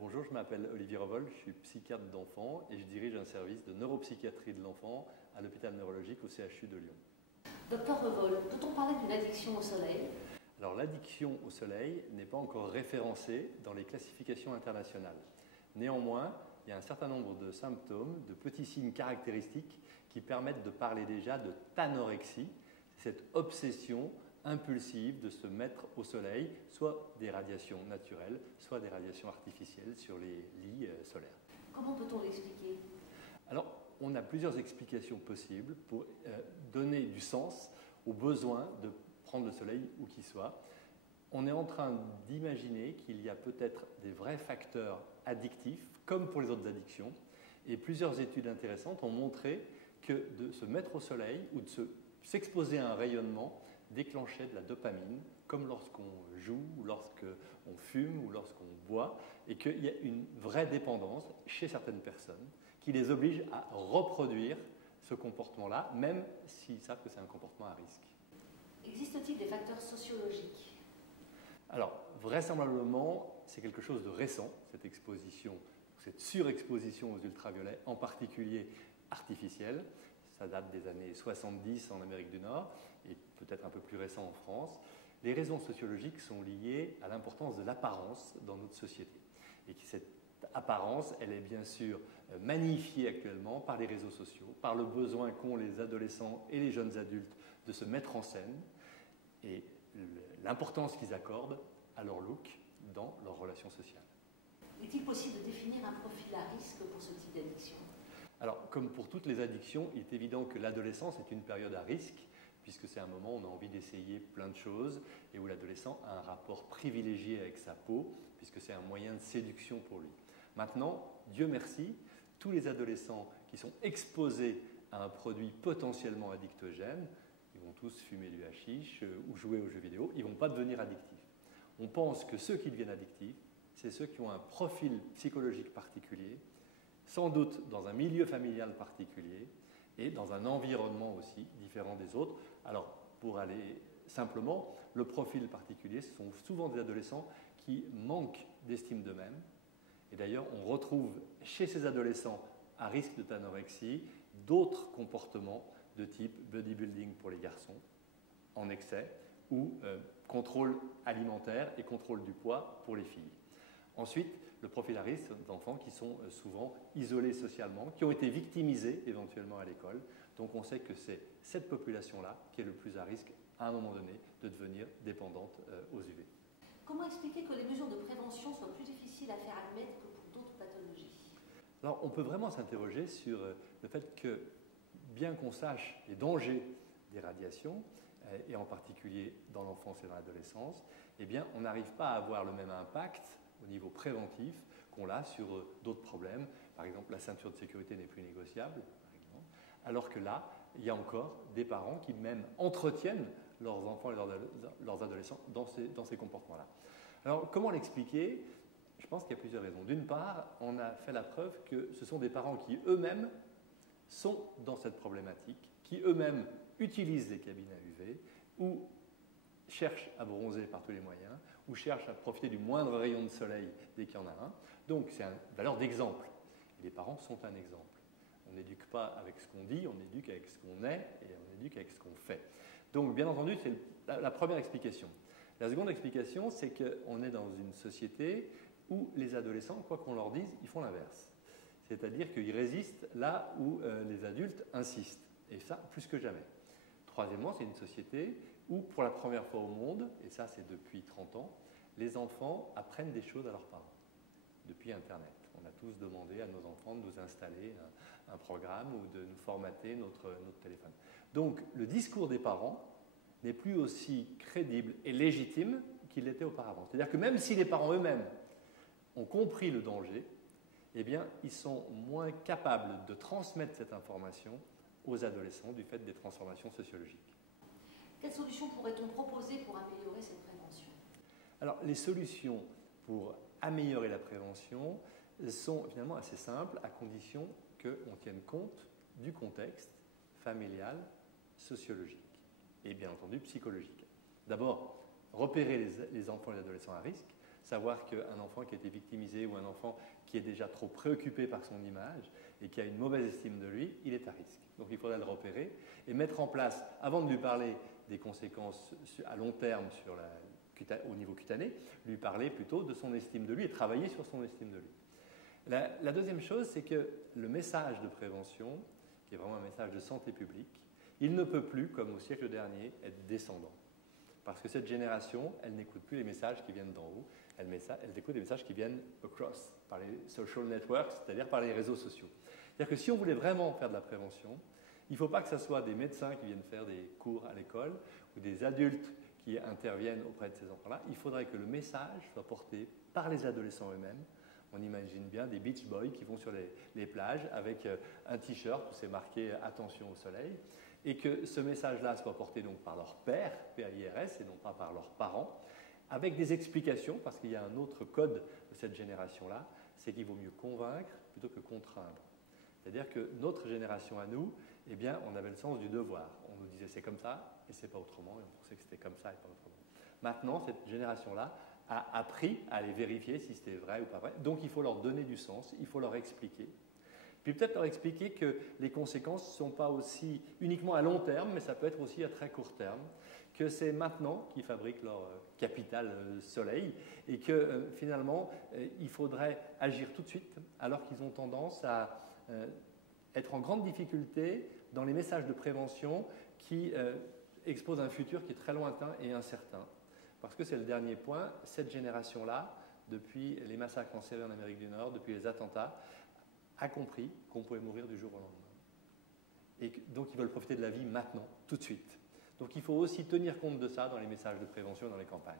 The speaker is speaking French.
Bonjour, je m'appelle Olivier Revol, je suis psychiatre d'enfants et je dirige un service de neuropsychiatrie de l'enfant à l'hôpital neurologique au CHU de Lyon. Docteur Revol, peut-on parler d'une addiction au soleil? Alors l'addiction au soleil n'est pas encore référencée dans les classifications internationales. Néanmoins, il y a un certain nombre de symptômes, de petits signes caractéristiques qui permettent de parler déjà de tanorexie, cette obsession impulsive de se mettre au soleil, soit des radiations naturelles, soit des radiations artificielles sur les lits solaires. Comment peut-on l'expliquer? Alors, on a plusieurs explications possibles pour donner du sens au besoin de prendre le soleil où qu'il soit. On est en train d'imaginer qu'il y a peut-être des vrais facteurs addictifs, comme pour les autres addictions, et plusieurs études intéressantes ont montré que de se mettre au soleil ou de s'exposer à un rayonnement déclenchait de la dopamine, comme lorsqu'on joue, ou lorsqu'on fume, ou lorsqu'on boit, et qu'il y a une vraie dépendance chez certaines personnes qui les oblige à reproduire ce comportement-là, même s'ils savent que c'est un comportement à risque. Existe-t-il des facteurs sociologiques? Alors, vraisemblablement, c'est quelque chose de récent, cette exposition, cette surexposition aux ultraviolets, en particulier artificielle. Ça date des années 70 en Amérique du Nord et peut-être un peu plus récent en France. Les raisons sociologiques sont liées à l'importance de l'apparence dans notre société. Et que cette apparence, elle est bien sûr magnifiée actuellement par les réseaux sociaux, par le besoin qu'ont les adolescents et les jeunes adultes de se mettre en scène et l'importance qu'ils accordent à leur look dans leurs relations sociales. Est-il possible de définir un profil à risque pour ce type d'addiction? Alors, comme pour toutes les addictions, il est évident que l'adolescence est une période à risque, puisque c'est un moment où on a envie d'essayer plein de choses et où l'adolescent a un rapport privilégié avec sa peau, puisque c'est un moyen de séduction pour lui. Maintenant, Dieu merci, tous les adolescents qui sont exposés à un produit potentiellement addictogène, ils vont tous fumer du hashish ou jouer aux jeux vidéo, ils ne vont pas devenir addictifs. On pense que ceux qui deviennent addictifs, c'est ceux qui ont un profil psychologique particulier, sans doute dans un milieu familial particulier et dans un environnement aussi différent des autres. Alors, pour aller simplement, le profil particulier, ce sont souvent des adolescents qui manquent d'estime d'eux-mêmes. Et d'ailleurs, on retrouve chez ces adolescents à risque de tanorexie d'autres comportements de type bodybuilding pour les garçons, en excès, ou contrôle alimentaire et contrôle du poids pour les filles. Ensuite, le profil à risque d'enfants qui sont souvent isolés socialement, qui ont été victimisés éventuellement à l'école. Donc on sait que c'est cette population-là qui est le plus à risque, à un moment donné, de devenir dépendante aux UV. Comment expliquer que les mesures de prévention soient plus difficiles à faire admettre que pour d'autres pathologies? Alors on peut vraiment s'interroger sur le fait que, bien qu'on sache les dangers des radiations, et en particulier dans l'enfance et dans l'adolescence, eh bien on n'arrive pas à avoir le même impact au niveau préventif qu'on l'a sur d'autres problèmes. Par exemple, la ceinture de sécurité n'est plus négociable, par exemple, alors que là, il y a encore des parents qui même entretiennent leurs enfants et leurs adolescents dans ces comportements-là. Alors, comment l'expliquer? Je pense qu'il y a plusieurs raisons. D'une part, on a fait la preuve que ce sont des parents qui eux-mêmes sont dans cette problématique, qui eux-mêmes utilisent des cabines à UV ou cherchent à bronzer par tous les moyens, ou cherchent à profiter du moindre rayon de soleil dès qu'il y en a un. Donc c'est une valeur d'exemple. Les parents sont un exemple. On n'éduque pas avec ce qu'on dit, on éduque avec ce qu'on est et on éduque avec ce qu'on fait. Donc bien entendu, c'est la première explication. La seconde explication, c'est qu'on est dans une société où les adolescents, quoi qu'on leur dise, ils font l'inverse. C'est-à-dire qu'ils résistent là où les adultes insistent. Et ça, plus que jamais. Troisièmement, c'est une société où, pour la première fois au monde, et ça c'est depuis 30 ans, les enfants apprennent des choses à leurs parents, depuis Internet. On a tous demandé à nos enfants de nous installer un programme ou de nous formater notre téléphone. Donc, le discours des parents n'est plus aussi crédible et légitime qu'il l'était auparavant. C'est-à-dire que même si les parents eux-mêmes ont compris le danger, eh bien, ils sont moins capables de transmettre cette information aux adolescents du fait des transformations sociologiques. Quelles solutions pourrait-on proposer pour améliorer cette prévention? Alors, les solutions pour améliorer la prévention sont finalement assez simples, à condition qu'on tienne compte du contexte familial, sociologique et bien entendu psychologique. D'abord, repérer les enfants et les adolescents à risque, savoir qu'un enfant qui a été victimisé ou un enfant qui est déjà trop préoccupé par son image et qui a une mauvaise estime de lui, il est à risque. Donc il faudrait le repérer et mettre en place, avant de lui parler des conséquences à long terme au niveau cutané, lui parler plutôt de son estime de lui et travailler sur son estime de lui. La deuxième chose, c'est que le message de prévention, qui est vraiment un message de santé publique, il ne peut plus, comme au siècle dernier, être descendant. Parce que cette génération, elle n'écoute plus les messages qui viennent d'en haut, elle écoute les messages qui viennent across, par les social networks, c'est-à-dire par les réseaux sociaux. C'est-à-dire que si on voulait vraiment faire de la prévention, il ne faut pas que ce soit des médecins qui viennent faire des cours à l'école ou des adultes qui interviennent auprès de ces enfants-là. Il faudrait que le message soit porté par les adolescents eux-mêmes. On imagine bien des beach boys qui vont sur les plages avec un t-shirt où c'est marqué « Attention au soleil » et que ce message-là soit porté donc par leur père, P-A-I-R-S, et non pas par leurs parents, avec des explications, parce qu'il y a un autre code de cette génération-là, c'est qu'il vaut mieux convaincre plutôt que contraindre. C'est-à-dire que notre génération à nous, eh bien, on avait le sens du devoir. On nous disait c'est comme ça et c'est pas autrement, et on pensait que c'était comme ça et pas autrement. Maintenant, cette génération-là a appris à aller vérifier si c'était vrai ou pas vrai. Donc, il faut leur donner du sens, il faut leur expliquer. Puis peut-être leur expliquer que les conséquences ne sont pas aussi uniquement à long terme, mais ça peut être aussi à très court terme, que c'est maintenant qu'ils fabriquent leur capital soleil et que finalement, il faudrait agir tout de suite alors qu'ils ont tendance à être en grande difficulté dans les messages de prévention qui exposent un futur qui est très lointain et incertain. Parce que c'est le dernier point, cette génération-là, depuis les massacres en Syrie en Amérique du Nord, depuis les attentats, a compris qu'on pouvait mourir du jour au lendemain. Et donc ils veulent profiter de la vie maintenant, tout de suite. Donc il faut aussi tenir compte de ça dans les messages de prévention, dans les campagnes.